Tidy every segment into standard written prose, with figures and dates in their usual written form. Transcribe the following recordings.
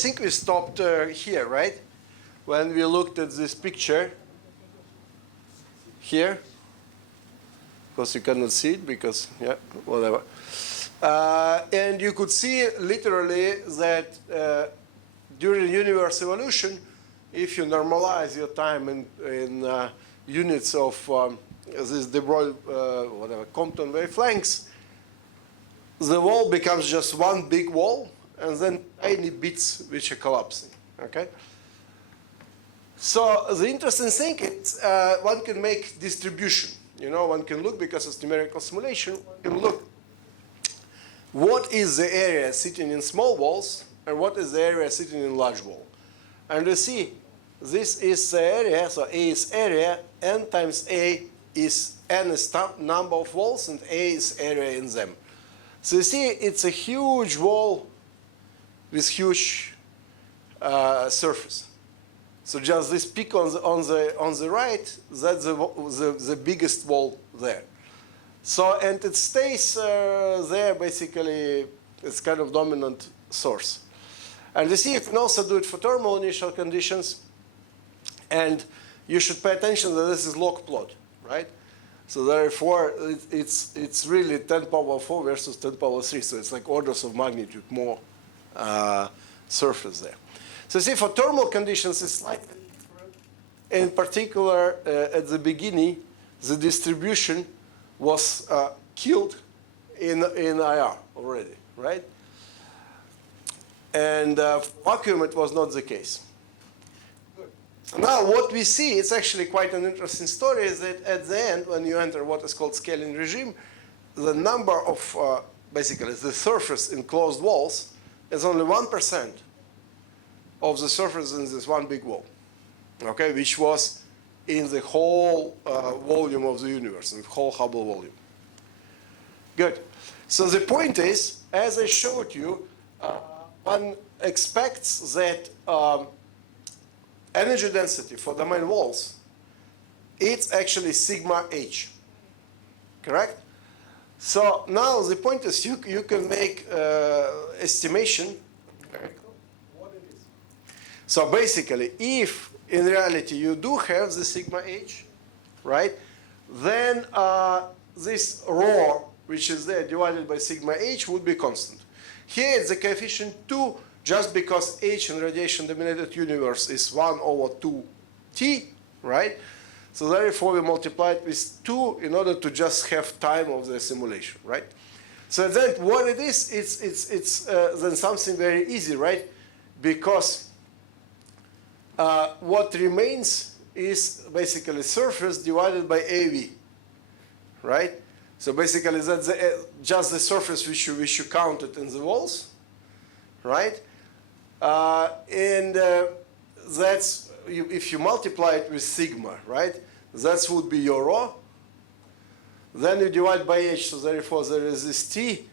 think we stopped here, right? When we looked at this picture here. Of course, you cannot see it because, yeah, whatever. And you could see literally that during universe evolution, if you normalize your time in units of this de Broglie, whatever, Compton wavelengths, the wall becomes just one big wall, and then tiny bits which are collapsing. Okay. So the interesting thing is one can make distribution. You know, one can look, because it's numerical simulation, one can look what is the area sitting in small walls and what is the area sitting in large wall. And you see, this is the area, so A is area, n times A is n is number of walls, and A is area in them. So you see, it's a huge wall with huge surface. So just this peak on the right, that's the biggest wall there. So, and it stays there basically, it's kind of dominant source. And you see, you can also do it for thermal initial conditions. And you should pay attention that this is log plot, right? So therefore, it's really 10 power 4 versus 10 power 3. So it's like orders of magnitude more surface there. So see, for thermal conditions, it's slightly different. In particular, at the beginning, the distribution was killed in IR already, right? And vacuum, it was not the case. Now, what we see, it's actually quite an interesting story, is that at the end, when you enter what is called scaling regime, the number of, basically, the surface in closed walls is only 1% of the surface in this one big wall, okay, which was in the whole volume of the universe, in the whole Hubble volume. Good. So the point is, as I showed you, one expects that energy density for domain walls, it's actually sigma h, correct? So now the point is you can make estimation what it is. So basically, if in reality you do have the sigma h, right, then this rho, which is there divided by sigma h, would be constant. Here it's the coefficient 2, just because h in radiation-dominated universe is 1 over 2t, right? So therefore, we multiply it with 2 in order to just have time of the simulation, right? So then what it is, it's then something very easy, right? Because what remains is basically surface divided by AV, right? So basically, that's just the surface which you counted in the walls, right? And that's, if you multiply it with sigma, right? That would be your rho. Then you divide by h, so therefore there is this t.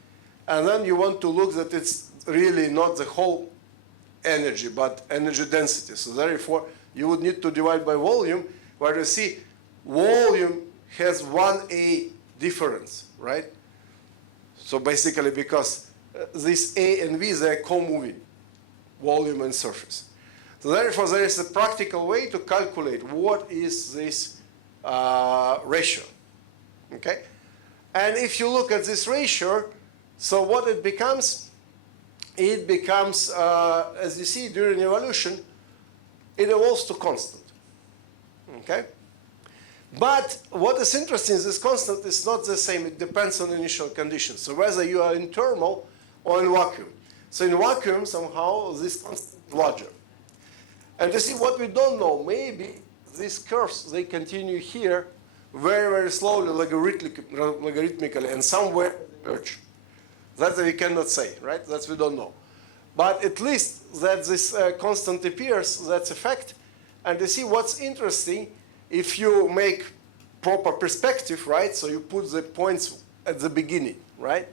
And then you want to look that it's really not the whole energy, but energy density. So therefore, you would need to divide by volume, where you see volume has 1A difference, right? So basically, because this A and V, they are co-moving, volume and surface. So therefore, there is a practical way to calculate what is this ratio, okay? And if you look at this ratio, so what it becomes, as you see during evolution, it evolves to constant, okay? But what is interesting is this constant is not the same. It depends on initial conditions. So whether you are in thermal or in vacuum. So in vacuum, somehow, this constant is larger. And you see what we don't know, maybe these curves, they continue here very, very slowly, logarithmically, and somewhere they merge. That we cannot say, right? That we don't know. But at least that this constant appears, that's a fact. And you see what's interesting, if you make proper perspective, right? So you put the points at the beginning, right?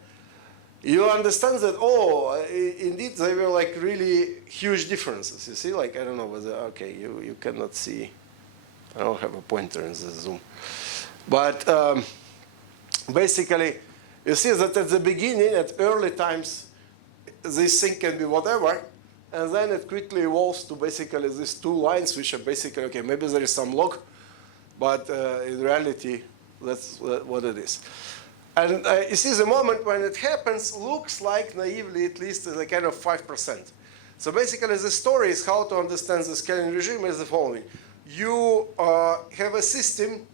You understand that, oh, indeed, they were like really huge differences. You see, like, I don't know whether, okay, you cannot see. I don't have a pointer in the Zoom. But basically, you see that at the beginning, at early times, this thing can be whatever. and then it quickly evolves to basically these two lines, which are basically, okay, maybe there is some log, but in reality, that's what it is. And you see the moment when it happens looks like, naively at least, as a kind of 5%. So basically the story is how to understand the scaling regime is the following. You have a system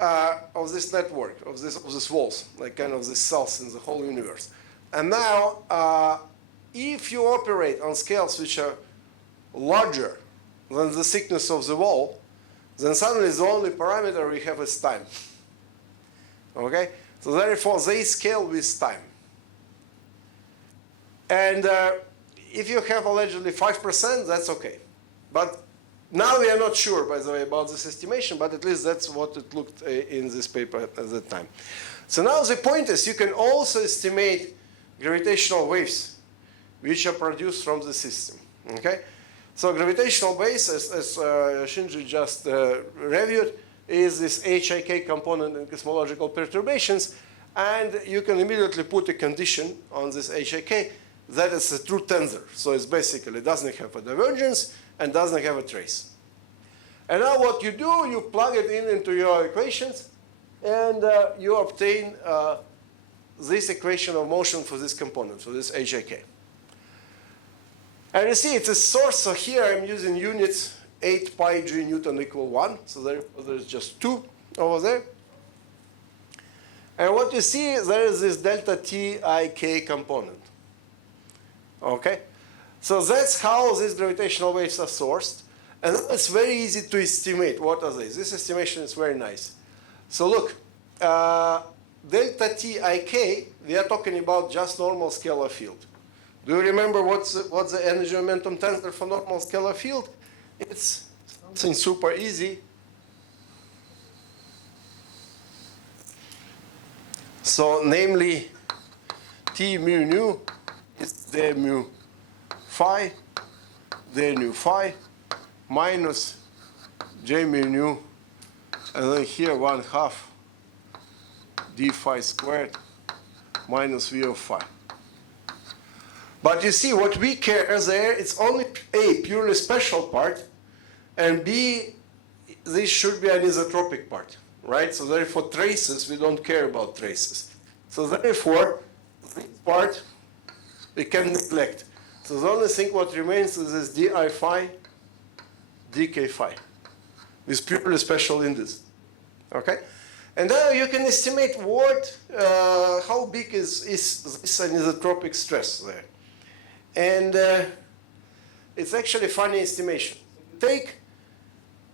of this network, of this walls, like kind of these cells in the whole universe. And now, if you operate on scales which are larger than the thickness of the wall, then suddenly the only parameter we have is time. Okay? So therefore, they scale with time. And if you have allegedly 5%, that's okay. But now we are not sure, by the way, about this estimation, but at least that's what it looked in this paper at that time. So now the point is you can also estimate gravitational waves which are produced from the system. Okay? So gravitational waves, as Shinji just reviewed, is this HIK component in cosmological perturbations, and you can immediately put a condition on this HIK that it's a true tensor. So it's basically doesn't have a divergence and doesn't have a trace. And now what you do, you plug it into your equations, and you obtain this equation of motion for this component, for this HIK. And you see it's a source, so here I'm using units 8 pi g Newton equal 1, so there's just 2 over there. And what you see, there is this delta T I K component. Okay? So that's how these gravitational waves are sourced. And it's very easy to estimate what are these. This estimation is very nice. So look, delta T I K, we are talking about just normal scalar field. Do you remember what's the energy momentum tensor for normal scalar field? It's something super easy. So namely, T mu nu is d mu phi, d nu phi, minus j mu nu, and then here 1/2 d phi squared minus v of phi. But you see, what we care there, it's only A, purely special part, and B, this should be an isotropic part, right? So therefore, traces, we don't care about traces. So therefore, this part, we can neglect. So the only thing what remains is this di phi, dk phi, with purely special indices, okay? And now you can estimate how big is this anisotropic stress there. And it's actually a funny estimation. Take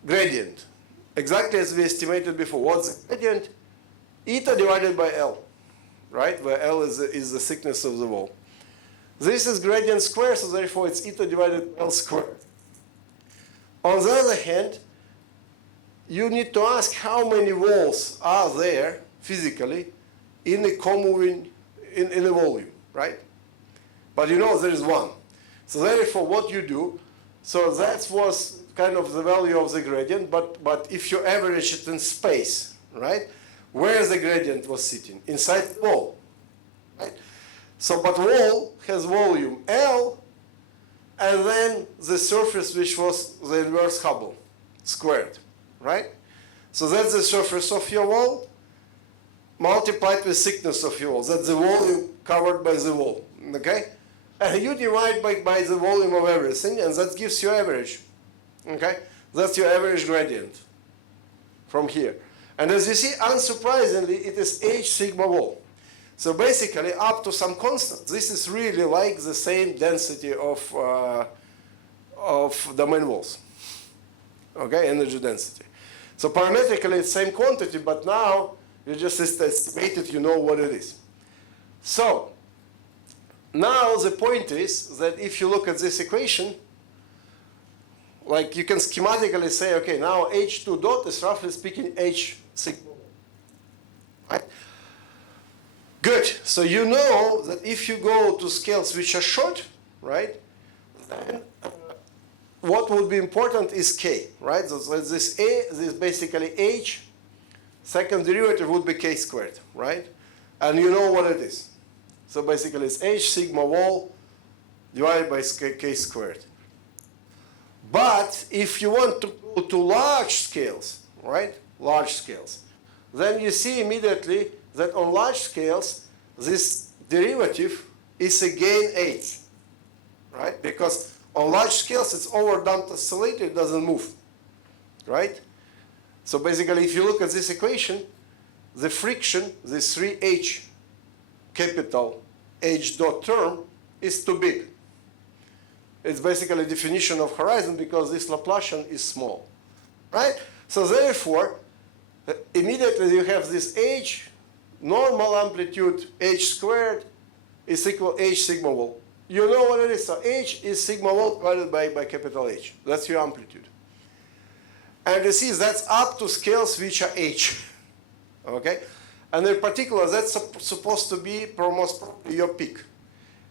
gradient, exactly as we estimated before. What's the gradient? Eta divided by L, right? Where L is the thickness of the wall. This is gradient square, so therefore it's eta divided by L squared. On the other hand, you need to ask how many walls are there physically in a comoving, in a volume, right? But you know there is one. So therefore what you do, so that was kind of the value of the gradient, but if you average it in space, right? Where the gradient was sitting? Inside the wall, right? So, but wall has volume L, and then the surface which was the inverse Hubble squared, right? So that's the surface of your wall multiplied with thickness of your wall. That's the volume covered by the wall, okay? And you divide by the volume of everything, and that gives you average, okay? That's your average gradient from here. And as you see, unsurprisingly, it is H sigma wall. So basically, up to some constant, this is really like the same density of domain walls, okay, energy density. So parametrically, it's same quantity, but now you just estimate it, you know what it is. So now the point is that if you look at this equation, like you can schematically say, okay, now H2 dot is roughly speaking H sigma, right? Good. So you know that if you go to scales which are short, right, then what would be important is K, right? So this basically H, second derivative would be K squared, right? And you know what it is. So basically it's H sigma wall divided by k squared. But if you want to go to large scales, right, large scales, then you see immediately that on large scales, this derivative is again h, right? Because on large scales, it's overdamped oscillator, it doesn't move, right? So basically, if you look at this equation, the friction, this 3h capital H dot term, is too big. It's basically a definition of horizon because this Laplacian is small, right? So therefore, immediately you have this h, normal amplitude h squared is equal h sigma wall. You know what it is. So h is sigma wall divided by capital H. That's your amplitude. And you see that's up to scales which are h. Okay? And in particular, that's supposed to be most probably your peak.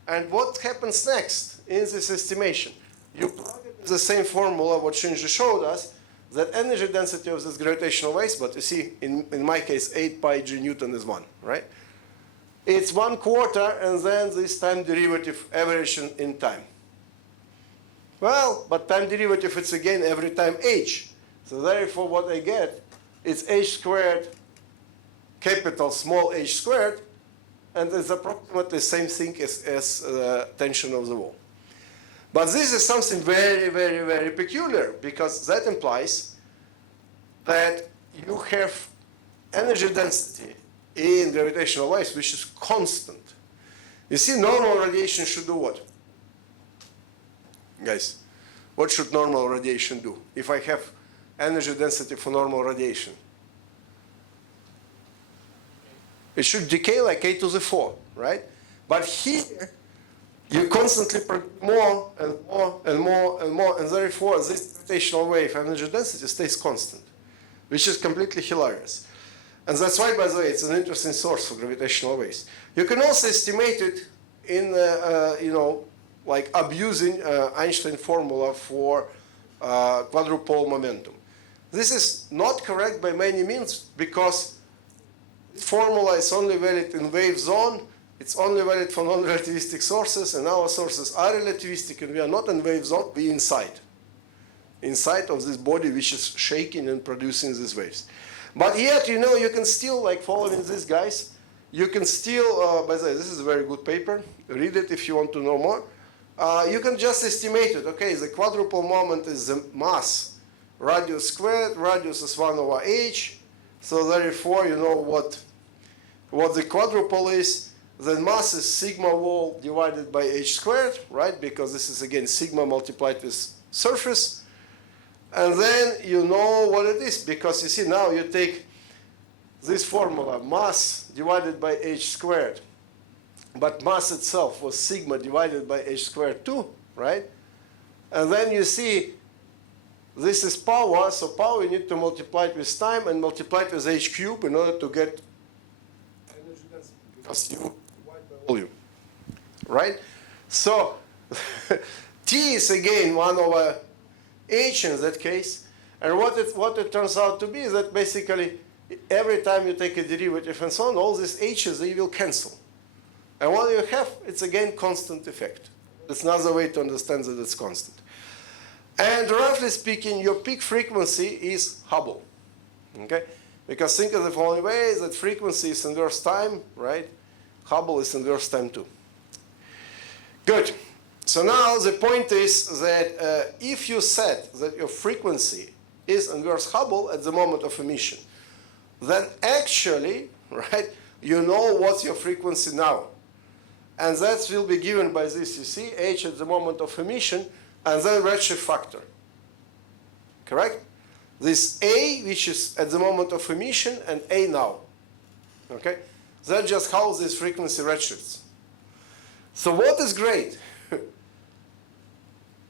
And what happens next in this estimation? You plug in the same formula what Shinji showed us, that energy density of this gravitational waves, but you see, in my case, 8 pi g Newton is 1, right? It's 1/4, and then this time derivative average in time. Well, but time derivative, it's again every time h. So therefore, what I get is h squared capital small h squared, and it's approximately the same thing as tension of the wall. But this is something very, very, very peculiar, because that implies that you have energy density in gravitational waves which is constant. You see, normal radiation should do what? Guys, what should normal radiation do if I have energy density for normal radiation? It should decay like a to the 4, right? But here, you constantly produce more and more and more and more, and therefore this gravitational wave energy density stays constant, which is completely hilarious. And that's why, by the way, it's an interesting source for gravitational waves. You can also estimate it in, like abusing Einstein formula for quadrupole momentum. This is not correct by many means because this formula is only valid in wave zone. It's only valid for non-relativistic sources, and our sources are relativistic, and we are not in wave zone, we are inside of this body which is shaking and producing these waves. But yet, you know, you can still, like following these guys, you can still, by the way, this is a very good paper, read it if you want to know more. You can just estimate it. Okay, the quadrupole moment is the mass, radius squared, radius is 1/h, so therefore you know what the quadrupole is. Then mass is sigma wall divided by h squared, right? Because this is again sigma multiplied with surface. And then you know what it is, because you see now you take this formula, mass divided by h squared. But mass itself was sigma divided by h squared too, right? And then you see this is power, so power you need to multiply it with time and multiply it with h cubed in order to get energy density, because you divide by volume, right? So T is again 1/h in that case, and what it turns out to be is that basically every time you take a derivative and so on, all these h's, they will cancel. And what you have, it's again constant effect. That's another way to understand that it's constant. And roughly speaking, your peak frequency is Hubble, okay? Because think of the following way, that frequency is inverse time, right? Hubble is inverse time too. Good. So now the point is that if you set that your frequency is inverse Hubble at the moment of emission, then actually, right, you know what's your frequency now. And that will be given by this, you see, h at the moment of emission, and then redshift factor. Correct? This A, which is at the moment of emission, and A now. Okay? That's just how this frequency redshifts. So what is great?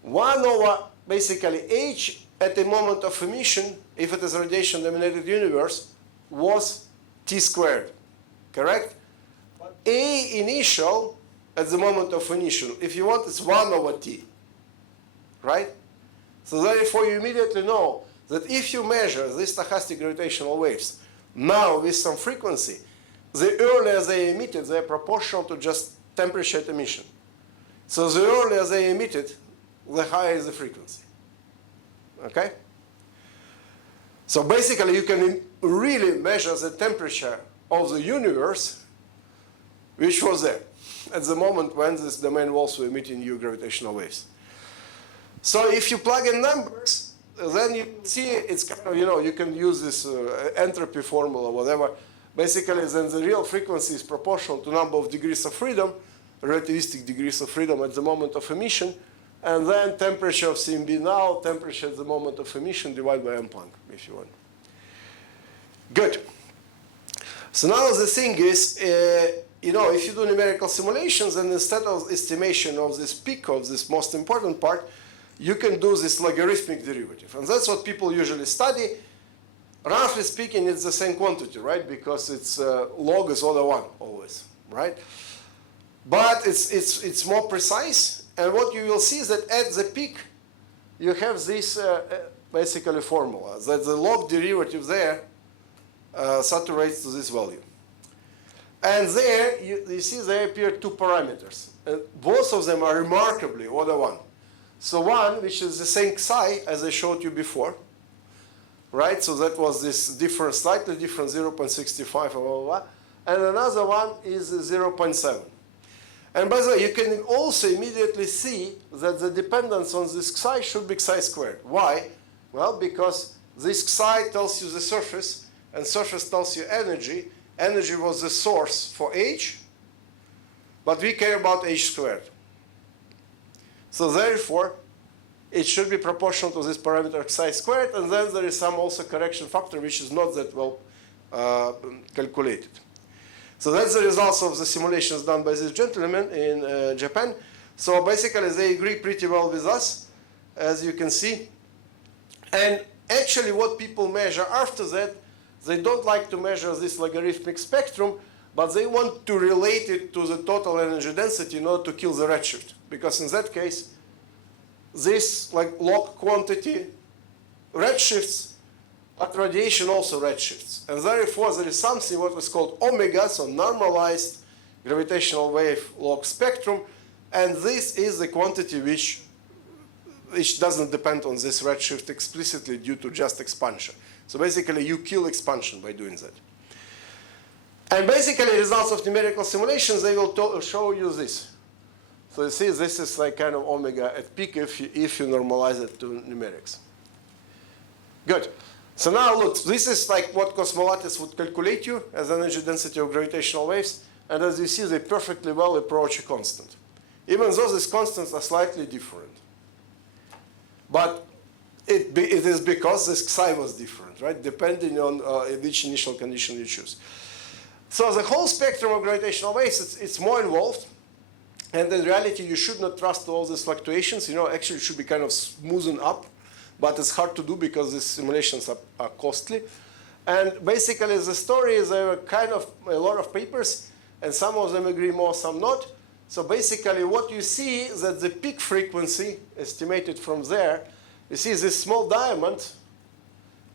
1 basically h at the moment of emission, if it is a radiation-dominated universe, was t squared. Correct? But A initial at the moment of emission, if you want, it's 1/t. Right? So therefore, you immediately know that if you measure these stochastic gravitational waves now with some frequency, the earlier they emitted, they are proportional to just temperature at emission. So the earlier they emit it, the higher is the frequency. Okay? So basically, you can really measure the temperature of the universe, which was there at the moment when this domain walls were emitting new gravitational waves. So if you plug in numbers, then you see it's kind of, you can use this entropy formula or whatever. Basically, then the real frequency is proportional to number of degrees of freedom, relativistic degrees of freedom at the moment of emission, and then temperature of CMB now, temperature at the moment of emission divided by M Planck, if you want. Good. So now the thing is, if you do numerical simulations, and instead of estimation of this peak of this most important part, you can do this logarithmic derivative. And that's what people usually study. Roughly speaking, it's the same quantity, right? Because it's log is order 1 always, right? But it's more precise. And what you will see is that at the peak, you have this basically formula, that the log derivative there saturates to this value. And there, you see there appear two parameters. Both of them are remarkably order 1. So one, which is the same psi as I showed you before, right? So that was this different, slightly different 0.65, blah, blah, blah. And another one is 0.7. And by the way, you can also immediately see that the dependence on this psi should be psi squared. Why? Well, because this psi tells you the surface, and surface tells you energy. Energy was the source for h, but we care about h squared. So therefore, it should be proportional to this parameter psi squared, and then there is some also correction factor which is not that well calculated. So that's the results of the simulations done by this gentleman in Japan. So basically, they agree pretty well with us, as you can see. And actually, what people measure after that, they don't like to measure this logarithmic spectrum, but they want to relate it to the total energy density in order to kill the redshift. Because in that case, this log quantity redshifts, but radiation also redshifts. And therefore, there is something what is called omega, so normalized gravitational wave log spectrum. And this is the quantity which doesn't depend on this redshift explicitly due to just expansion. So basically, you kill expansion by doing that. And basically, results of numerical simulations, they will show you this. So you see, this is like kind of omega at peak if you normalize it to numerics. Good. So now look, this is like what cosmologists would calculate you as energy density of gravitational waves. And as you see, they perfectly well approach a constant. Even though these constants are slightly different. But it is because this psi was different, right? Depending on which initial condition you choose. So the whole spectrum of gravitational waves, it's more involved. And in reality, you should not trust all these fluctuations. Actually, it should be kind of smoothened up. But it's hard to do because these simulations are costly. And basically, the story is there are kind of a lot of papers. And some of them agree more, some not. So basically, what you see is that the peak frequency, estimated from there, you see this small diamond,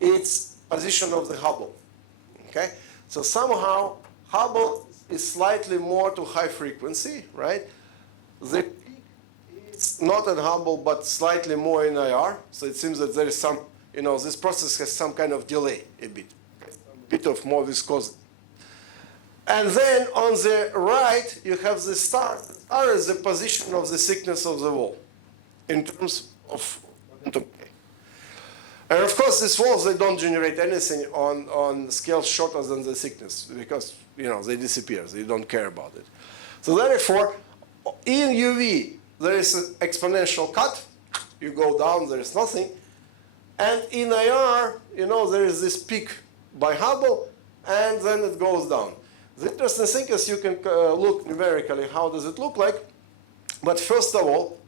it's position of the Hubble. Okay? So somehow, Hubble is slightly more to high frequency, right? The peak is not at Hubble, but slightly more in IR. So it seems that there is some, this process has some kind of delay a bit. A bit of more viscosity. And then on the right, you have the star. The star is the position of the thickness of the wall in terms of momentum. And of course, these walls, they don't generate anything on scales shorter than the thickness because, they disappear. They don't care about it. So therefore, in UV, there is an exponential cut. You go down, there is nothing. And in IR, there is this peak by Hubble, and then it goes down. The interesting thing is you can look numerically, how does it look like? But first of all,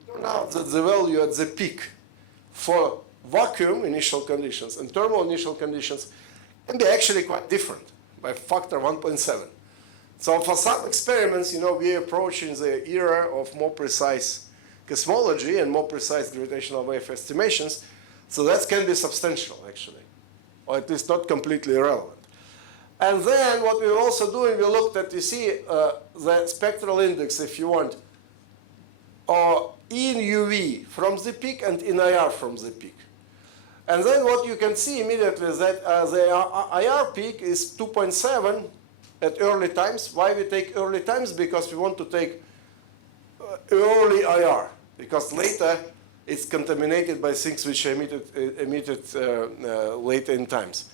it turns out that the value at the peak for vacuum initial conditions and thermal initial conditions can be actually quite different by factor 1.7. So for some experiments, we are approaching the era of more precise cosmology and more precise gravitational wave estimations. So that can be substantial, actually, or at least not completely irrelevant. And then what we're also doing, we looked at, the spectral index, if you want, in UV from the peak and in IR from the peak. And then what you can see immediately is that the IR peak is 2.7 at early times. Why we take early times? Because we want to take early IR, because later it's contaminated by things which are emitted later in times.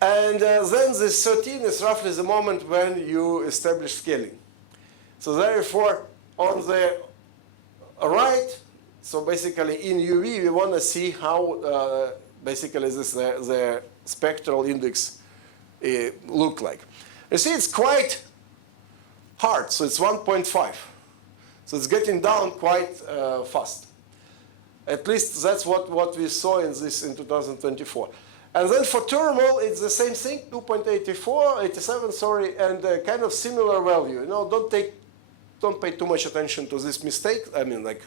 And then this 13 is roughly the moment when you establish scaling. So therefore, on the right, so basically in UV, we want to see how basically the spectral index look like. You see, it's quite hard, so it's 1.5. So it's getting down quite fast. At least that's what we saw in 2024. And then for thermal, it's the same thing, 2.87, sorry, and kind of similar value. You know, don't pay too much attention to this mistake. I mean, like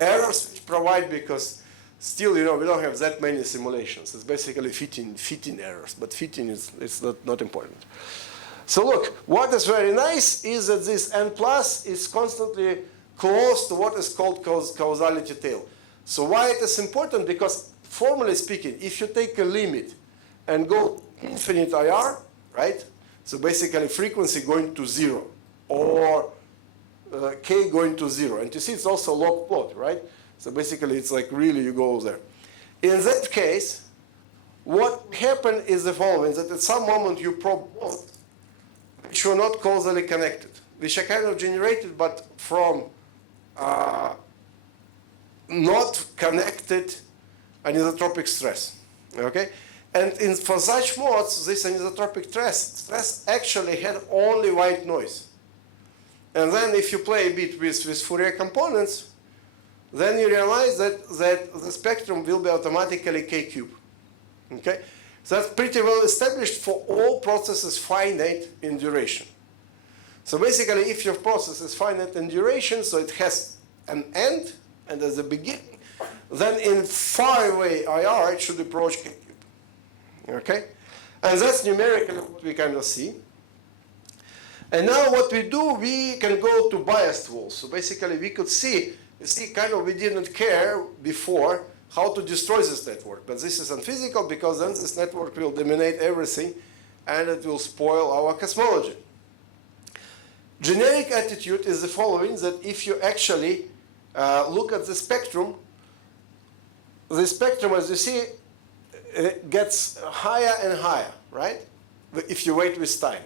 errors which provide, because still, you know, we don't have that many simulations. It's basically fitting errors, but fitting is not important. So look, what is very nice is that this n plus is constantly close to what is called causality tail. So why it is important? Because formally speaking, if you take a limit and go infinite IR, right? So basically frequency going to 0 or k going to 0. And you see it's also log plot, right? So basically it's like really you go there. In that case, what happened is the following, that at some moment you probe both, which were not causally connected, which are kind of generated but from not connected anisotropic stress, okay? And for such modes, this anisotropic stress actually had only white noise. And then if you play a bit with Fourier components, then you realize that the spectrum will be automatically k cube, okay? So that's pretty well established for all processes finite in duration. So basically, if your process is finite in duration, so it has an end, and at the beginning, then in far away IR, it should approach k cube. Okay? And that's numerically what we kind of see. And now what we do, we can go to biased walls. So basically, we could see kind of we didn't care before how to destroy this network. But this is unphysical, because then this network will dominate everything, and it will spoil our cosmology. Generic attitude is the following, that if you actually look at the spectrum, as you see, gets higher and higher, right? If you wait with time.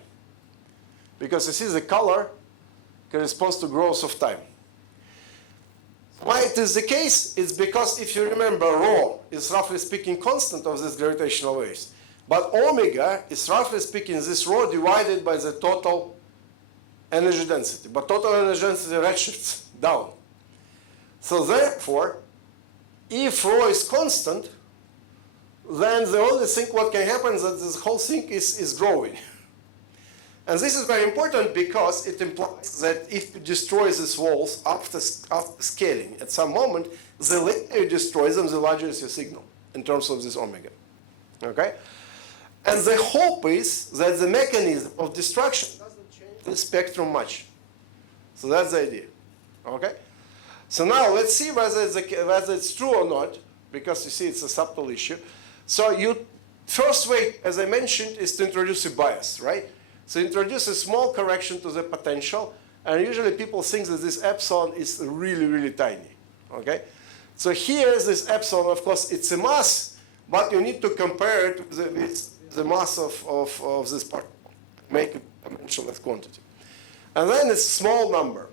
Because you see the color corresponds to growth of time. Why it is the case? It's because if you remember, rho is roughly speaking constant of these gravitational waves. But omega is roughly speaking this rho divided by the total energy density. But total energy density redshifts down. So therefore, if rho is constant, then the only thing what can happen is that this whole thing is growing. And this is very important, because it implies that if you destroy these walls after scaling at some moment, the later you destroy them, the larger is your signal in terms of this omega. Okay? And the hope is that the mechanism of destruction doesn't change the spectrum much. So that's the idea. Okay? So now let's see whether it's true or not, because you see it's a subtle issue. So first way, as I mentioned, is to introduce a bias, right? So introduce a small correction to the potential, and usually people think that this epsilon is really, really tiny, okay? So here is this epsilon, of course, it's a mass, but you need to compare it with the mass of this particle, make it a dimensionless quantity. And then it's a small number.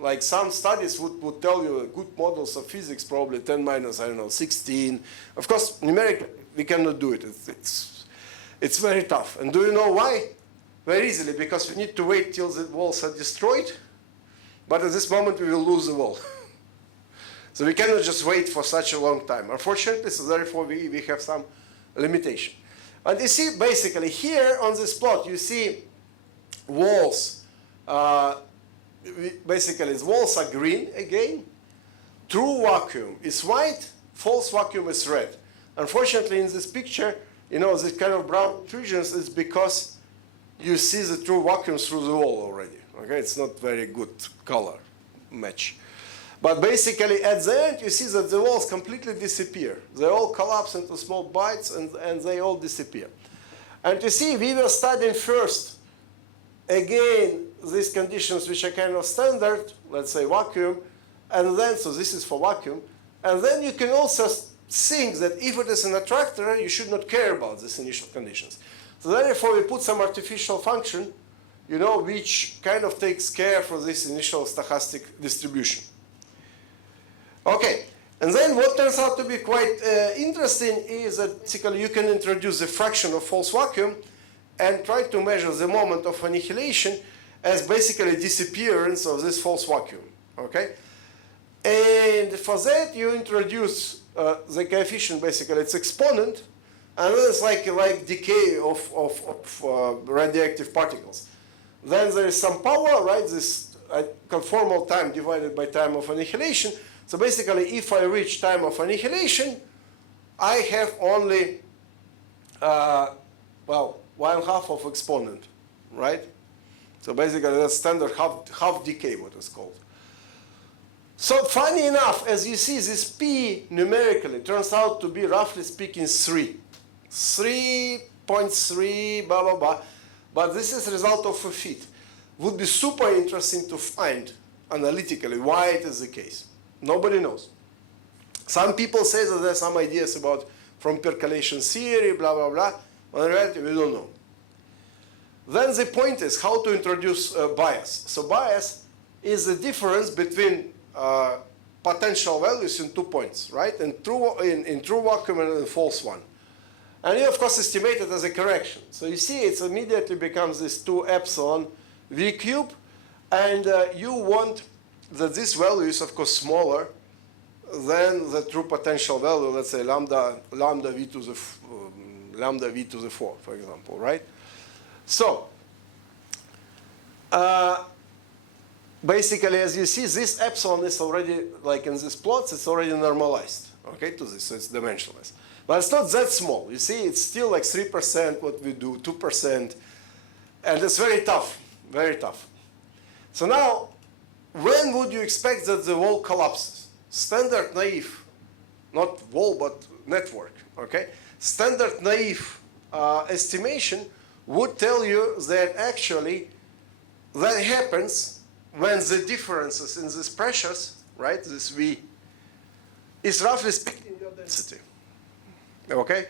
Like some studies would tell you good models of physics, probably 10 minus, I don't know, 16. Of course, numerically, we cannot do it. It's very tough. And do you know why? Very easily, because we need to wait till the walls are destroyed, but at this moment we will lose the wall. So we cannot just wait for such a long time, unfortunately, so therefore we have some limitation. And you see, basically, here on this plot, you see walls. Basically, the walls are green again. True vacuum is white, false vacuum is red. Unfortunately, in this picture, you know, this kind of brown intrusions is because you see the true vacuum through the wall already. Okay, it's not very good color match. But basically, at the end, you see that the walls completely disappear. They all collapse into small bites, and they all disappear. And you see, we were studying first, again, these conditions which are kind of standard, let's say vacuum, and then, so this is for vacuum, and then you can also think that if it is an attractor, you should not care about these initial conditions. So therefore, we put some artificial function, you know, which kind of takes care for this initial stochastic distribution. Okay, and then what turns out to be quite interesting is that basically you can introduce the fraction of false vacuum and try to measure the moment of annihilation as basically disappearance of this false vacuum, okay? And for that, you introduce the coefficient, basically its exponent, and then it's like decay of radioactive particles. Then there is some power, right? This conformal time divided by time of annihilation. So basically, if I reach time of annihilation, I have only, well, 1/2 of exponent, right? So basically, that's standard half decay, what is called. So funny enough, as you see, this P numerically turns out to be, roughly speaking, 3. 3.3, blah, blah, blah. But this is a result of a fit. Would be super interesting to find analytically why it is the case. Nobody knows. Some people say that there are some ideas about from percolation theory, blah, blah, blah. But in reality, we don't know. Then the point is how to introduce bias. So bias is the difference between potential values in 2 points, right? In true vacuum and in false one. And you, of course, estimate it as a correction. So you see, it immediately becomes this 2 epsilon v cube. And you want that this value is, of course, smaller than the true potential value, let's say lambda v to the 4, for example, right? So basically, as you see, this epsilon is already, like in these plots, it's already normalized, okay, to this, so it's dimensionless. But it's not that small. You see, it's still like 3% what we do, 2%, and it's very tough, very tough. So now, when would you expect that the wall collapses? Standard naive, not wall, but network, okay? Standard naive estimation would tell you that actually that happens when the differences in these pressures, right, this V, is roughly speaking your density, okay?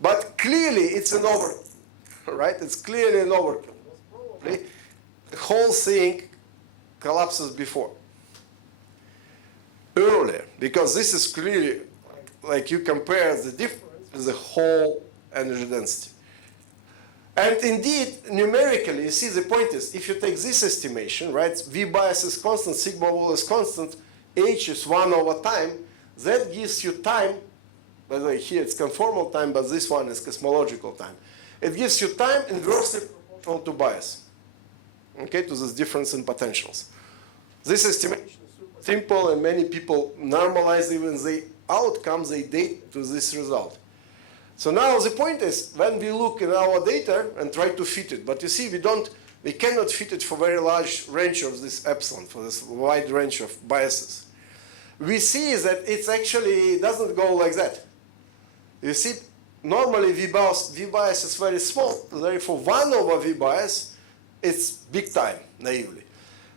But clearly it's an overkill, right? It's clearly an overkill. Probably the whole thing collapses before, earlier, because this is clearly like you compare the difference with the whole energy density. And indeed, numerically, you see the point is, if you take this estimation, right, V bias is constant, sigma wall is constant, H is 1 over time, that gives you time, by the way, here it's conformal time, but this one is cosmological time. It gives you time inversely proportional to bias, okay, to this difference in potentials. This estimation is super simple, and many people normalize even the outcomes they date to this result. So now the point is, when we look in our data and try to fit it, but you see, we cannot fit it for very large range of this epsilon, for this wide range of biases. We see that it's actually doesn't go like that. You see, normally V bias is very small, therefore 1 over V bias, it's big time, naively.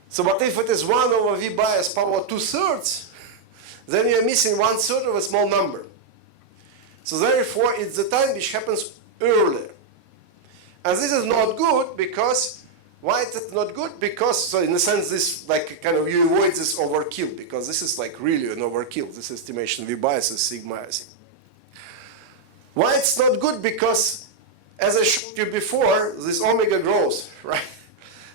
So, but if it is 1 over V bias power 2/3, then you're missing 1/3 of a small number. So therefore, it's the time which happens earlier. And this is not good because, why is it not good? Because, so in a sense, this, like, kind of, you avoid this overkill, because this is like really an overkill, this estimation, V bias is sigma. Why it's not good? Because, as I showed you before, this omega grows, right?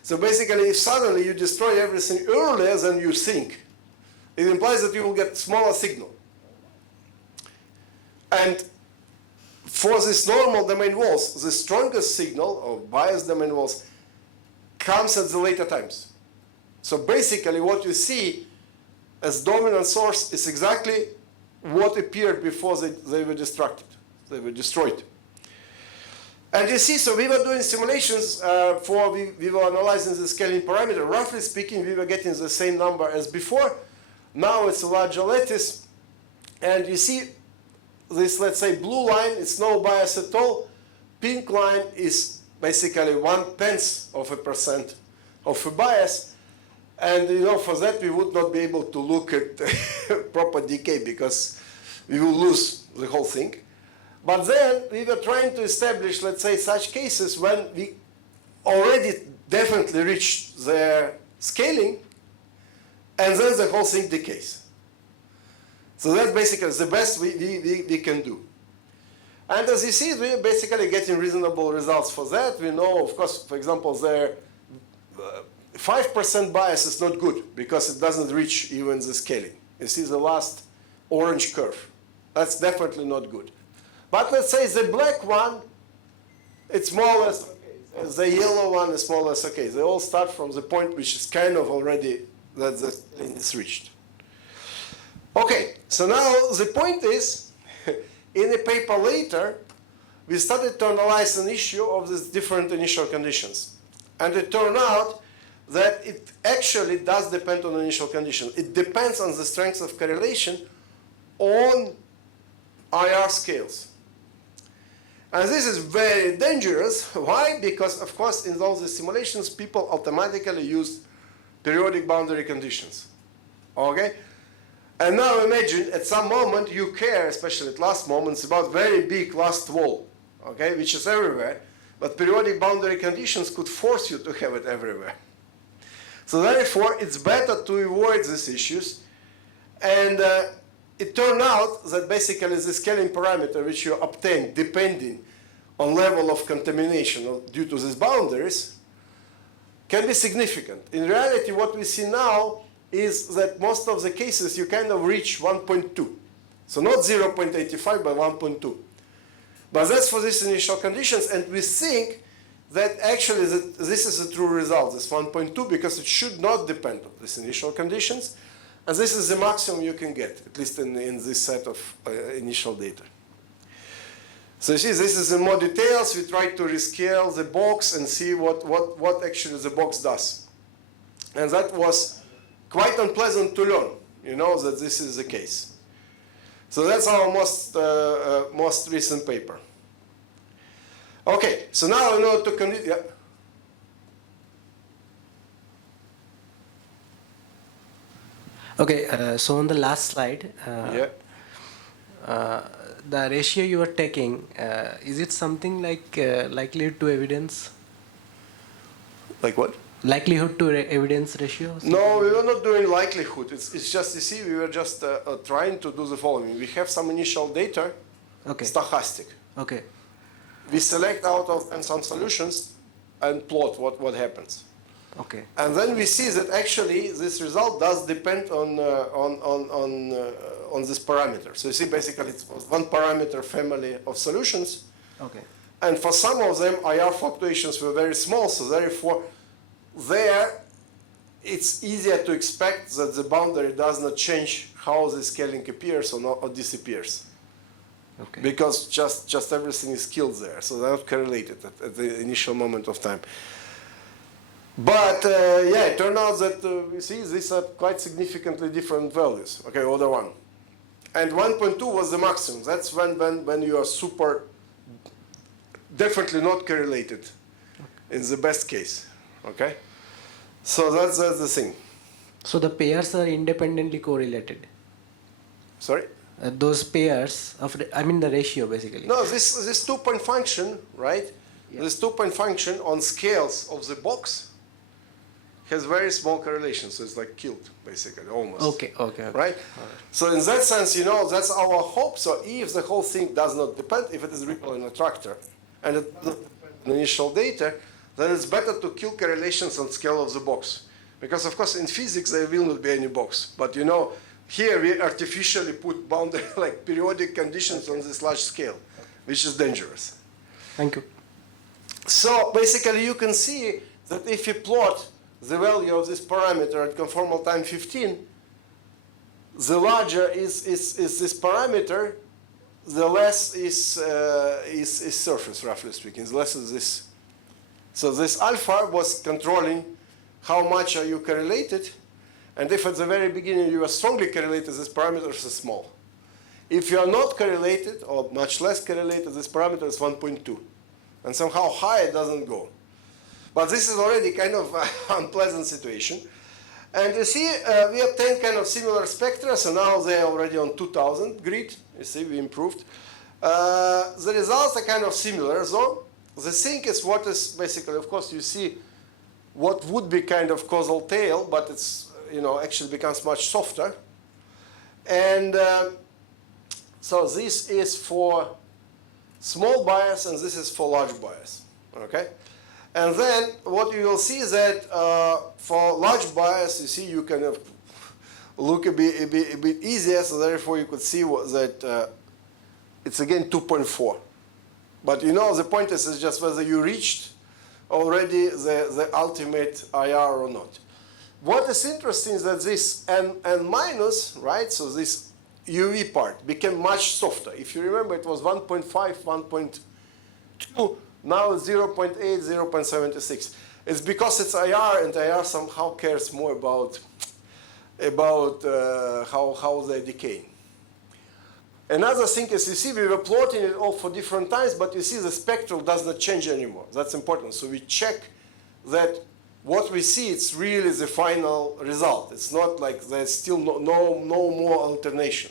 So basically, if suddenly you destroy everything earlier than you think, it implies that you will get smaller signal. And for this normal domain walls, the strongest signal, or biased domain walls, comes at the later times. So basically what you see as dominant source is exactly what appeared before they were destructed. They were destroyed. And you see, so we were doing simulations we were analyzing the scaling parameter. Roughly speaking, we were getting the same number as before. Now it's a larger lattice. And you see this, let's say, blue line, it's no bias at all. Pink line is basically 0.1% of a bias. And for that we would not be able to look at proper decay because we will lose the whole thing. But then we were trying to establish, let's say, such cases when we already definitely reached their scaling, and then the whole thing decays. So that's basically the best we can do. And as you see, we're basically getting reasonable results for that. We know, of course, for example, their 5% bias is not good because it doesn't reach even the scaling. You see the last orange curve. That's definitely not good. But let's say the black one, it's more or less okay. The yellow one is more or less okay. They all start from the point which is kind of already that the scaling is reached. Okay, so now the point is, in a paper later, we started to analyze an issue of these different initial conditions. And it turned out that it actually does depend on initial conditions. It depends on the strength of correlation on IR scales. And this is very dangerous. Why? Because, of course, in all the simulations, people automatically use periodic boundary conditions. Okay? And now imagine at some moment you care, especially at last moments, about very big last wall, okay, which is everywhere. But periodic boundary conditions could force you to have it everywhere. So therefore, it's better to avoid these issues. And it turned out that basically the scaling parameter which you obtain depending on level of contamination due to these boundaries can be significant. In reality, what we see now is that most of the cases you kind of reach 1.2. So not 0.85, but 1.2. But that's for these initial conditions, and we think that actually this is a true result, this 1.2, because it should not depend on these initial conditions. And this is the maximum you can get, at least in this set of initial data. So you see, this is in more details. We try to rescale the box and see what actually the box does. And that was quite unpleasant to learn, that this is the case. So that's our most recent paper. Okay, so now in order to continue, yeah. Okay, so on the last slide, the ratio you are taking, is it something like likelihood to evidence? Like what? Likelihood to evidence ratio? No, we were not doing likelihood. It's just, you see, we were just trying to do the following. We have some initial data, okay. Stochastic. Okay. We select out of and some solutions and plot what happens. Okay. And then we see that actually this result does depend on this parameter. So you see, basically it's one parameter family of solutions. Okay. And for some of them, IR fluctuations were very small. So therefore, there it's easier to expect that the boundary does not change how the scaling appears or disappears. Okay. Because just everything is killed there. So they're not correlated at the initial moment of time. But yeah, it turned out that you see these are quite significantly different values. Okay, order 1. And 1.2 was the maximum. That's when you are super, definitely not correlated in the best case. Okay? So that's the thing. So the pairs are independently correlated? Sorry? Those pairs, the ratio basically. No, this 2-point function, right? Yeah. This 2-point function on scales of the box has very small correlation, so it's like killed, basically, almost. Okay. Right? So in that sense, that's our hope. So if the whole thing does not depend, if it is ripple and attractor, and it does not depend on initial data, then it's better to kill correlations on scale of the box. Because, of course, in physics, there will not be any box. But, here we artificially put boundary, like periodic conditions on this large scale, which is dangerous. Thank you. So basically, you can see that if you plot the value of this parameter at conformal time 15, the larger is this parameter, the less is surface, roughly speaking. The less is this. So this alpha was controlling how much are you correlated, And if at the very beginning you are strongly correlated, this parameter is small. If you are not correlated, or much less correlated, this parameter is 1.2. And somehow high it doesn't go. But this is already kind of an unpleasant situation. And you see, we obtained kind of similar spectra, so now they're already on 2000 grid. You see, we improved. The results are kind of similar, though. The thing is what is basically, of course, you see what would be kind of causal tail, but it's, actually becomes much softer. And so this is for small bias, and this is for large bias, okay? And then what you will see is that for large bias, you see, you kind of look a bit easier, so therefore you could see that it's again 2.4. But the point is just whether you reached already the ultimate IR or not. What is interesting is that this N minus, right, so this UV part became much softer. If you remember, it was 1.5, 1.2, now it's 0.8, 0.76. It's because it's IR, and IR somehow cares more about how they decay. Another thing is, you see, we were plotting it all for different times, but you see the spectral does not change anymore. That's important. So we check that what we see, it's really the final result. It's not like there's still no more alternation.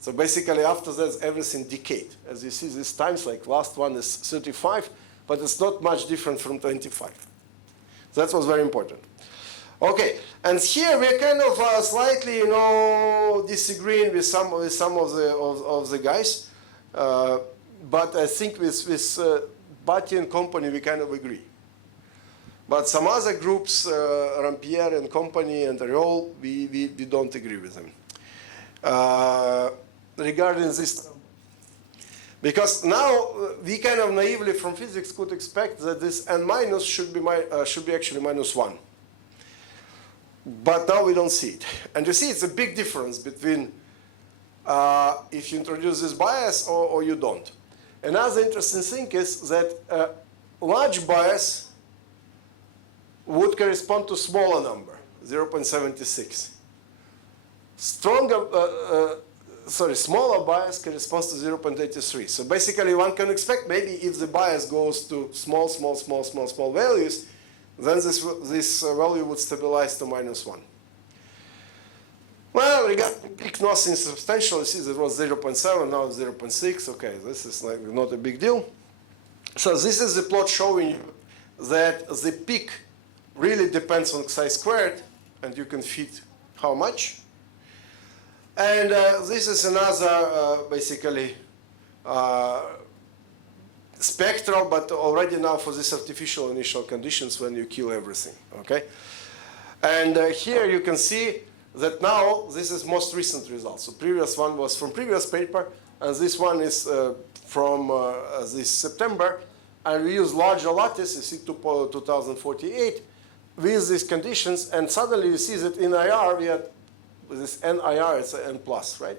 So basically, after that, everything decayed. As you see, these times, like last one is 35, but it's not much different from 25. That was very important. Okay, and here we're kind of slightly, disagreeing with some of the guys, but I think with Batty and company we kind of agree. But some other groups, Rampierre and company and Ariol, we don't agree with them regarding this. Because now we kind of naively from physics could expect that this n minus should be actually -1. But now we don't see it. And you see it's a big difference between if you introduce this bias or you don't. Another interesting thing is that large bias would correspond to smaller number, 0.76. Smaller bias corresponds to 0.83. So basically one can expect maybe if the bias goes to small values, then this value would stabilize to -1. Well, regarding peak, nothing substantial. You see that was 0.7, now it's 0.6. Okay, this is like not a big deal. So this is the plot showing you that the peak really depends on psi squared, and you can fit how much. And this is another basically spectral, but already now for these artificial initial conditions when you kill everything, okay? And here you can see that now this is most recent results. So previous one was from previous paper, and this one is from this September. And we use larger lattice, you see 2048, with these conditions, and suddenly you see that in IR we had this NIR, it's an N plus, right?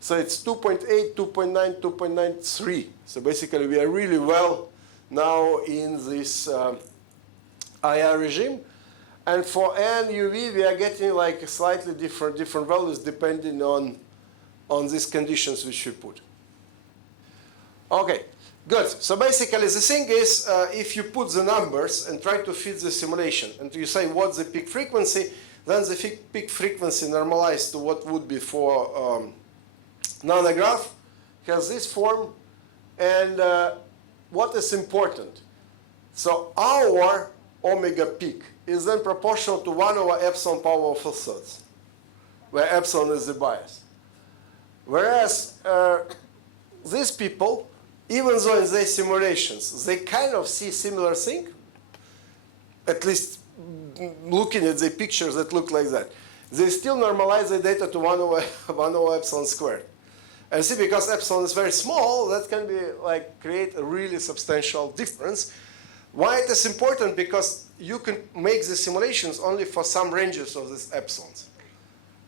So it's 2.8, 2.9, 2.93. So basically we are really well now in this IR regime. And for N UV, we are getting like slightly different values depending on these conditions which we put. Okay, good. So basically the thing is, if you put the numbers and try to fit the simulation, and you say what's the peak frequency, then the peak frequency normalized to what would be for nanograph has this form. And what is important? So our omega peak is then proportional to 1/epsilon power of 4/3, where epsilon is the bias. Whereas these people, even though in their simulations, they kind of see similar thing, at least looking at the pictures that look like that, they still normalize the data to 1/epsilon squared. And see, because epsilon is very small, that can be like create a really substantial difference. Why it is important? Because you can make the simulations only for some ranges of these epsilons,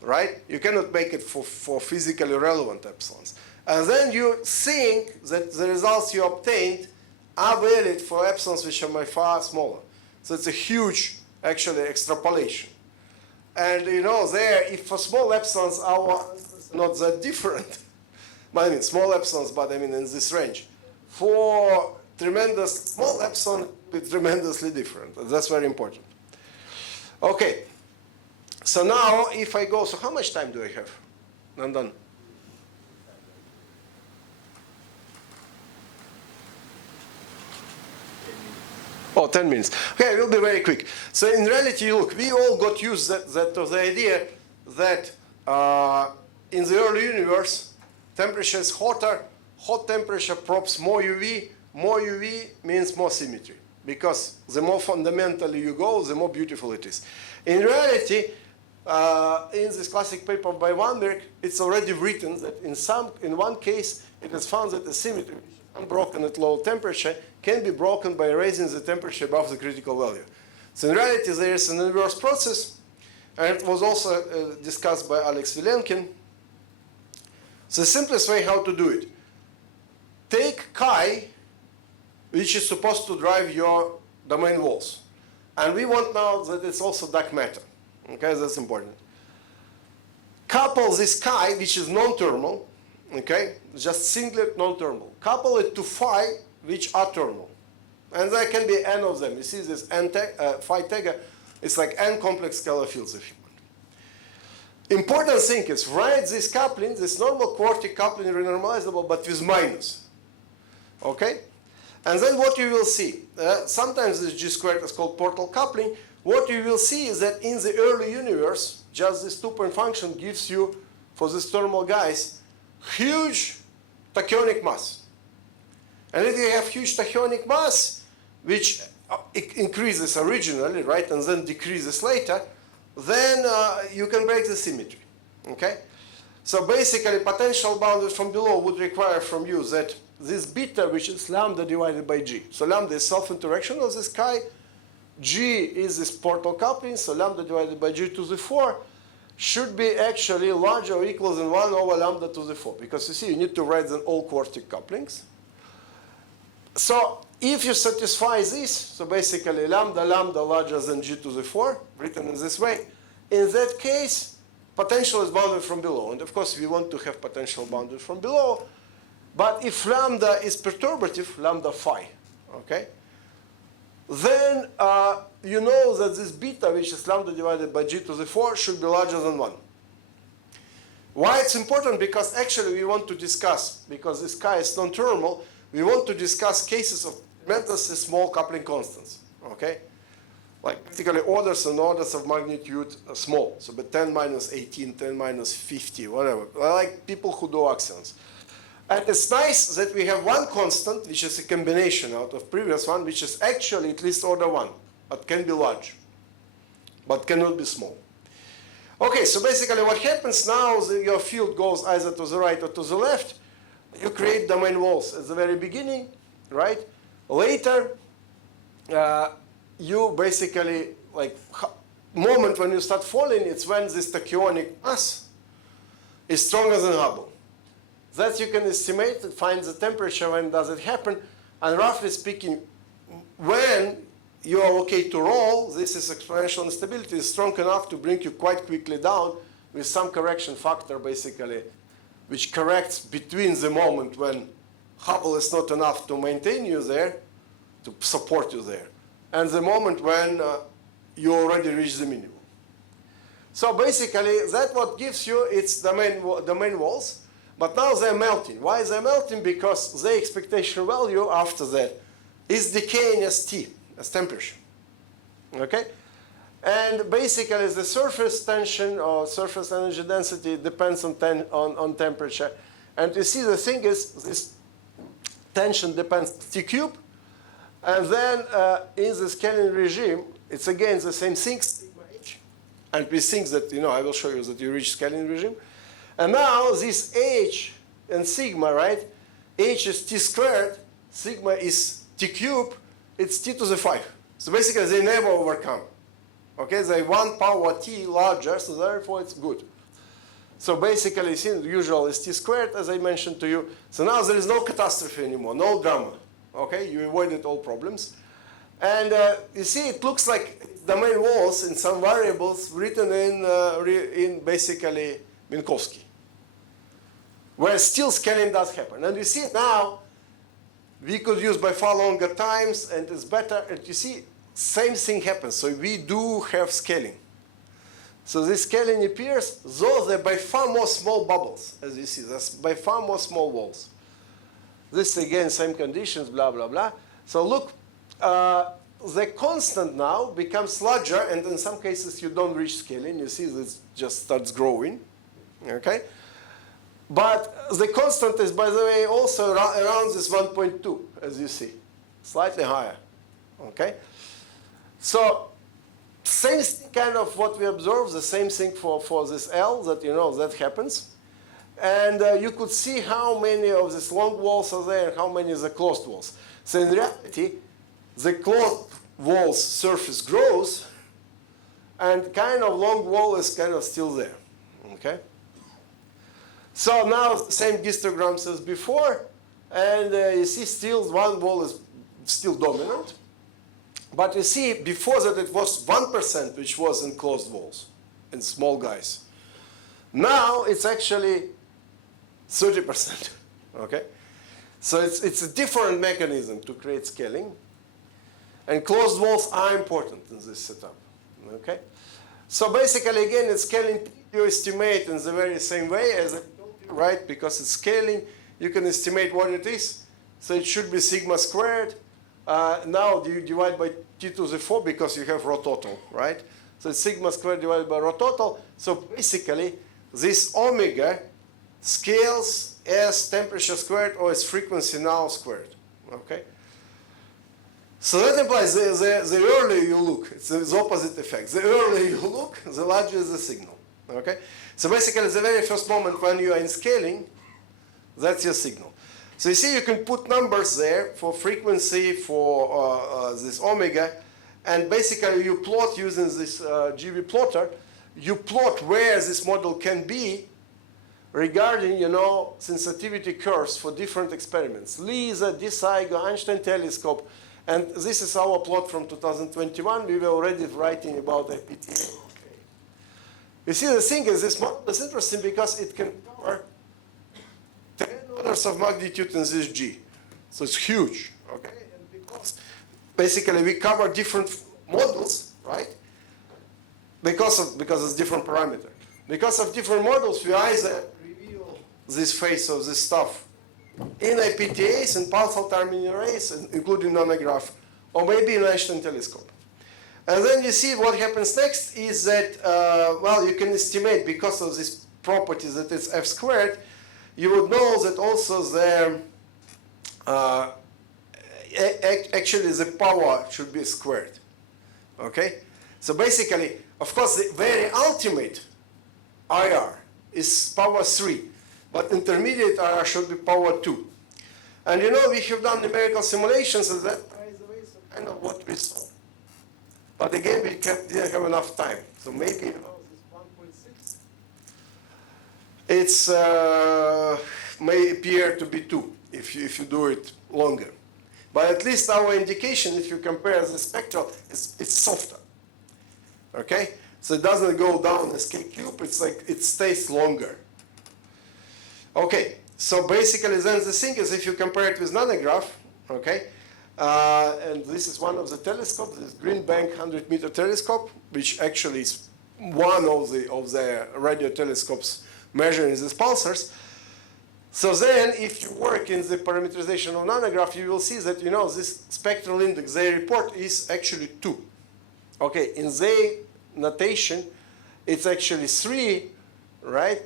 right? You cannot make it for physically relevant epsilons. And then you think that the results you obtained are valid for epsilons which are by far smaller. So it's a huge, actually, extrapolation. And you know, there, if for small epsilons, our answers are not that different. But I mean, small epsilons, but I mean in this range. For tremendous small epsilon, it's tremendously different. That's very important. Okay. So now, if I go, so how much time do I have? I'm done. Oh, 10 minutes. Okay, we'll be very quick. So in reality, look, we all got used to the idea that in the early universe, temperature is hotter. Hot temperature props more UV. More UV means more symmetry, because the more fundamentally you go, the more beautiful it is. In reality, in this classic paper by Weinberg, it's already written that in one case, it is found that the symmetry, which is unbroken at low temperature, can be broken by raising the temperature above the critical value. So in reality, there is an inverse process, and it was also discussed by Alex Vilenkin. So the simplest way how to do it, take chi, which is supposed to drive your domain walls. And we want now that it's also dark matter. Okay, that's important. Couple this chi, which is non-thermal, okay, just singlet non-thermal. Couple it to phi, which are thermal. And there can be n of them. You see this n phi tega, it's like n complex scalar fields if you want. Important thing is, write this coupling, this normal quartic coupling renormalizable, but with minus. Okay? And then what you will see, sometimes this G squared is called portal coupling. What you will see is that in the early universe, just this two-point function gives you, for these thermal guys, huge tachyonic mass. And if you have huge tachyonic mass, which increases originally, right, and then decreases later, then you can break the symmetry. Okay? So basically, potential bounded from below would require from you that this beta, which is lambda divided by g. So lambda is self-interaction of this chi. G is this portal coupling, so lambda divided by g to the 4 should be actually larger or equal than 1 over lambda to the 4. Because you see, you need to write then all quartic couplings. So if you satisfy this, so basically lambda larger than g to the 4, written in this way, in that case, potential is bounded from below. And of course, we want to have potential bounded from below. But if lambda is perturbative, lambda phi, okay, then you know that this beta, which is lambda divided by g to the 4, should be larger than 1. Why it's important? Because actually we want to discuss, because this chi is non-thermal, we want to discuss cases of tremendously small coupling constants, okay? Like basically orders and orders of magnitude small. So but 10 minus 18, 10 minus 50, whatever. Like people who do axions. And it's nice that we have one constant, which is a combination out of previous one, which is actually at least order 1, but can be large, but cannot be small. Okay, so basically what happens now is your field goes either to the right or to the left. You create domain walls at the very beginning, right? Later, you basically, like, moment when you start falling, it's when this tachyonic mass is stronger than Hubble. That you can estimate, find the temperature, when does it happen, and roughly speaking, when you are okay to roll, this is exponential instability is strong enough to bring you quite quickly down with some correction factor, basically, which corrects between the moment when Hubble is not enough to maintain you there, to support you there, and the moment when you already reach the minimum. So basically, that's what gives you its domain walls. But now they're melting. Why they're melting? Because the expectation value after that is decaying as T, as temperature. Okay? And basically the surface tension or surface energy density depends on temperature. And you see the thing is this tension depends on T cube. And then in the scaling regime, it's again the same thing, sigma h. And we think that, you know, I will show you that you reach scaling regime. And now this h and sigma, right? H is t squared, sigma is t cubed, it's t to the 5. So basically they never overcome. Okay, they 1 power t larger, so therefore it's good. So basically, since the usual is t squared, as I mentioned to you, so now there is no catastrophe anymore, no drama. Okay, you avoided all problems. And you see, it looks like domain walls in some variables written in basically Minkowski, where still scaling does happen. And you see now, we could use by far longer times, and it's better. And you see, same thing happens. So we do have scaling. So this scaling appears, though they're by far more small bubbles, as you see. There's by far more small walls. This, again, same conditions, blah, blah, blah. So look, the constant now becomes larger, and in some cases you don't reach scaling. You see this just starts growing, okay? But the constant is, by the way, also around this 1.2, as you see, slightly higher, okay? So same kind of what we observe, the same thing for this L, that that happens. And you could see how many of these long walls are there and how many of the closed walls. So in reality, the closed wall's surface grows, and kind of long wall is kind of still there, okay? So now same histograms as before, and you see still one wall is still dominant. But you see, before that it was 1%, which was in closed walls, in small guys. Now it's actually 30%, okay? So it's a different mechanism to create scaling. And closed walls are important in this setup, okay? So basically, again, it's scaling you estimate in the very same way as I told you, right? Because it's scaling, you can estimate what it is. So it should be sigma squared. Now you divide by t to the 4 because you have rho total, right? So it's sigma squared divided by rho total. So basically, this omega scales as temperature squared or as frequency now squared, okay? So that implies the earlier you look, it's the opposite effect. The earlier you look, the larger is the signal, okay? So basically, the very first moment when you are in scaling, that's your signal. So you see, you can put numbers there for frequency, for this omega, and basically you plot using this GV plotter. You plot where this model can be regarding, sensitivity curves for different experiments. LISA, DSIGO, Einstein telescope, and this is our plot from 2021. We were already writing about IPTA. You see, the thing is, this model is interesting because it can cover 10 orders of magnitude in this G. So it's huge, okay? And because basically we cover different models, right? Because it's different parameter. Because of different models, we either reveal this phase of this stuff in IPTAs and pulsar timing arrays, including nonograph, or maybe in Einstein telescope. And then you see what happens next is that, well, you can estimate because of this property that it's f squared, you would know that also the actually the power should be squared, okay? So basically, of course, the very ultimate IR is power 3, but intermediate IR should be power 2. And we have done numerical simulations, and that, by the way, is kind of what we saw. But again, we didn't have enough time. So maybe this 1.6, it's may appear to be 2 if you do it longer. But at least our indication, if you compare the spectral, it's softer. Okay? So it doesn't go down as k cube. It's like it stays longer. Okay. So basically, then the thing is, if you compare it with nanograph, okay, and this is one of the telescopes, this Green Bank 100-meter telescope, which actually is one of the radio telescopes measuring these pulsars. So then, if you work in the parameterization of nanograph, you will see that this spectral index they report is actually 2. Okay, in their notation, it's actually 3, right?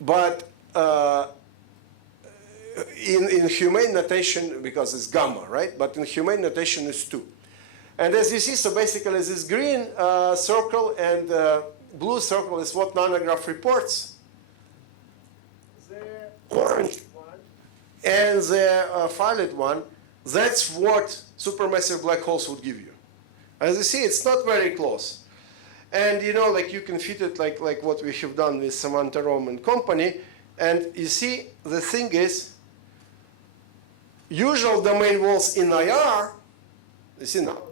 But in humane notation, because it's gamma, right? But in humane notation, it's 2. And as you see, so basically this green circle and blue circle is what nanograph reports. The orange one and the violet one, that's what supermassive black holes would give you. As you see, it's not very close. And like you can fit it like what we have done with Samantha Rome and company. And you see, the thing is, usual domain walls in IR You see now,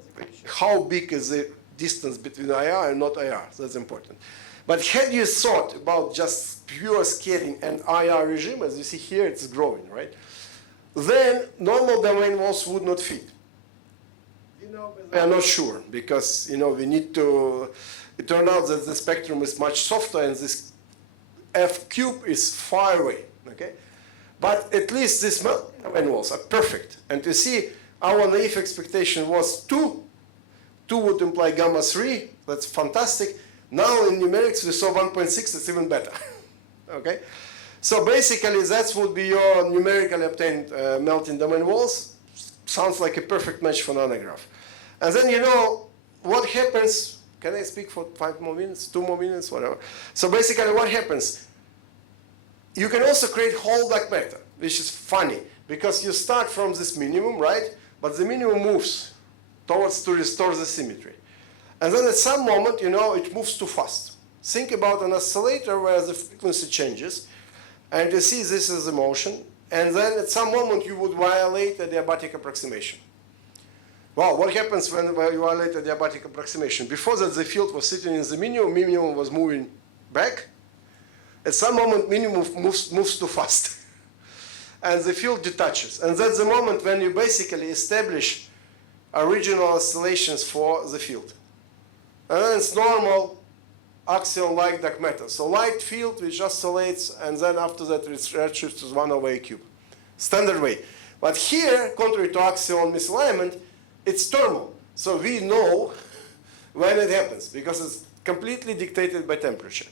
how big is the distance between IR and not IR? That's important. But had you thought about just pure scaling and IR regime, as you see here, it's growing, right? Then normal domain walls would not fit. We are not sure, because we need to. It turned out that the spectrum is much softer, and this F cube is far away. Okay, but at least these domain walls are perfect. And you see, our naive expectation was 2. 2 would imply gamma 3. That's fantastic. Now in numerics we saw 1.6. It's even better. Okay, so basically that would be your numerically obtained melting domain walls. Sounds like a perfect match for nanograph. And then what happens. Can I speak for 5 more minutes, 2 more minutes, whatever? So basically what happens, you can also create whole dark matter, which is funny, because you start from this minimum, right? But the minimum moves towards to restore the symmetry. And then at some moment, it moves too fast. Think about an oscillator where the frequency changes, and you see this is the motion, and then at some moment you would violate the adiabatic approximation. Well, what happens when you violate the adiabatic approximation? Before that, the field was sitting in the minimum was moving back. At some moment, minimum moves too fast. And the field detaches. And that's the moment when you basically establish original oscillations for the field. And then it's normal axion-like dark matter. So light field which oscillates, and then after that it redshifts to 1 over A cube. Standard way. But here, contrary to axion misalignment, it's thermal. So we know when it happens, because it's completely dictated by temperature.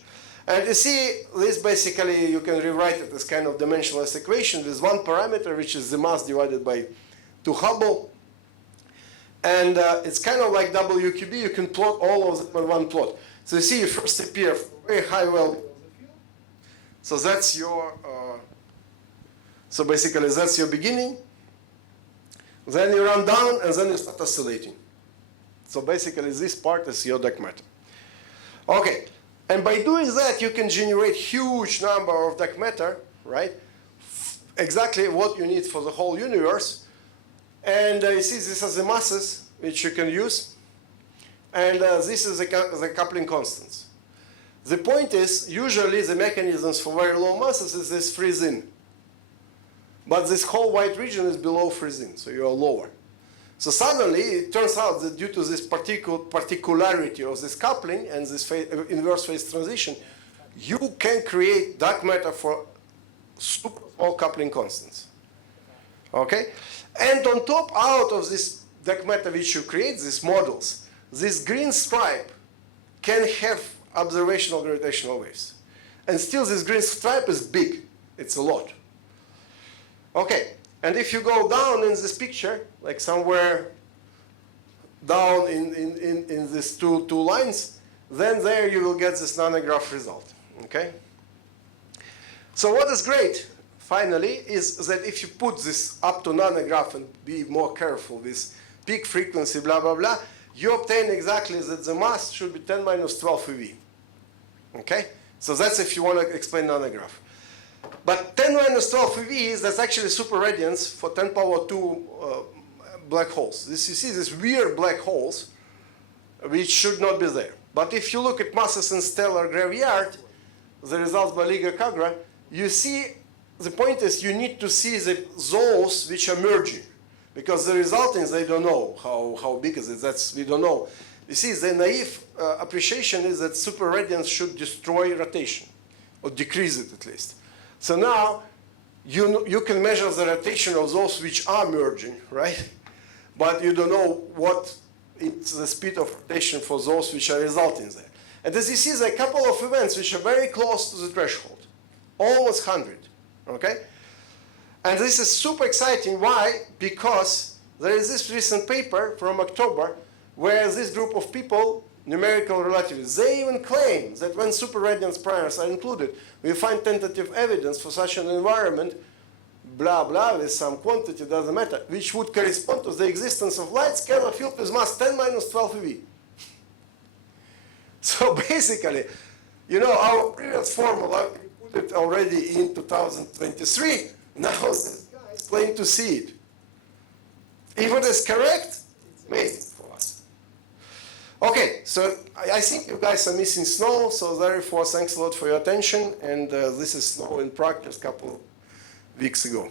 And you see, this basically, you can rewrite it as kind of dimensionless equation with one parameter, which is the mass divided by 2 Hubble. And it's kind of like WQB. You can plot all of them in one plot. So you see, you first appear very high value. So that's your, so basically that's your beginning. Then you run down, and then you start oscillating. So basically, this part is your dark matter. Okay, and by doing that, you can generate huge number of dark matter, right? Exactly what you need for the whole universe. And you see, these are the masses which you can use. And this is the coupling constants. The point is, usually the mechanisms for very low masses is this freeze-in. But this whole white region is below freezing, so you are lower. So suddenly, it turns out that due to this particularity of this coupling and this inverse phase transition, you can create dark matter for super small coupling constants. Okay? And on top, out of this dark matter which you create, these models, this green stripe can have observational gravitational waves. And still, this green stripe is big. It's a lot. Okay, and if you go down in this picture, like somewhere down in these two lines, then there you will get this nanograph result. Okay? So what is great, finally, is that if you put this up to nanograph and be more careful with peak frequency, blah, blah, blah, you obtain exactly that the mass should be 10 minus 12 eV. Okay? So that's if you want to explain nanograph. But 10 minus 12 eV, that's actually super radiance for 10 power 2 black holes. You see these weird black holes, which should not be there. But if you look at masses in stellar graveyard, the results by Liga-Kagra, you see, the point is you need to see those which are merging. Because the resultants, they don't know how big is it. We don't know. You see, the naive appreciation is that super radiance should destroy rotation, or decrease it at least. So now, you can measure the rotation of those which are merging, right? But you don't know what is the speed of rotation for those which are resulting there. And as you see, there are a couple of events which are very close to the threshold, almost 100, okay? And this is super exciting. Why? Because there is this recent paper from October where this group of people, numerical relativists, they even claim that when super radiance primers are included, we find tentative evidence for such an environment, blah, blah, with some quantity, doesn't matter, which would correspond to the existence of light scalar field with mass 10 minus 12 eV. So basically, our previous formula, we put it already in 2023. Now this guy is planning to see it. If it is correct, it's amazing for us. Okay, so I think you guys are missing snow, so therefore thanks a lot for your attention, and this is snow in Prague just a couple weeks ago.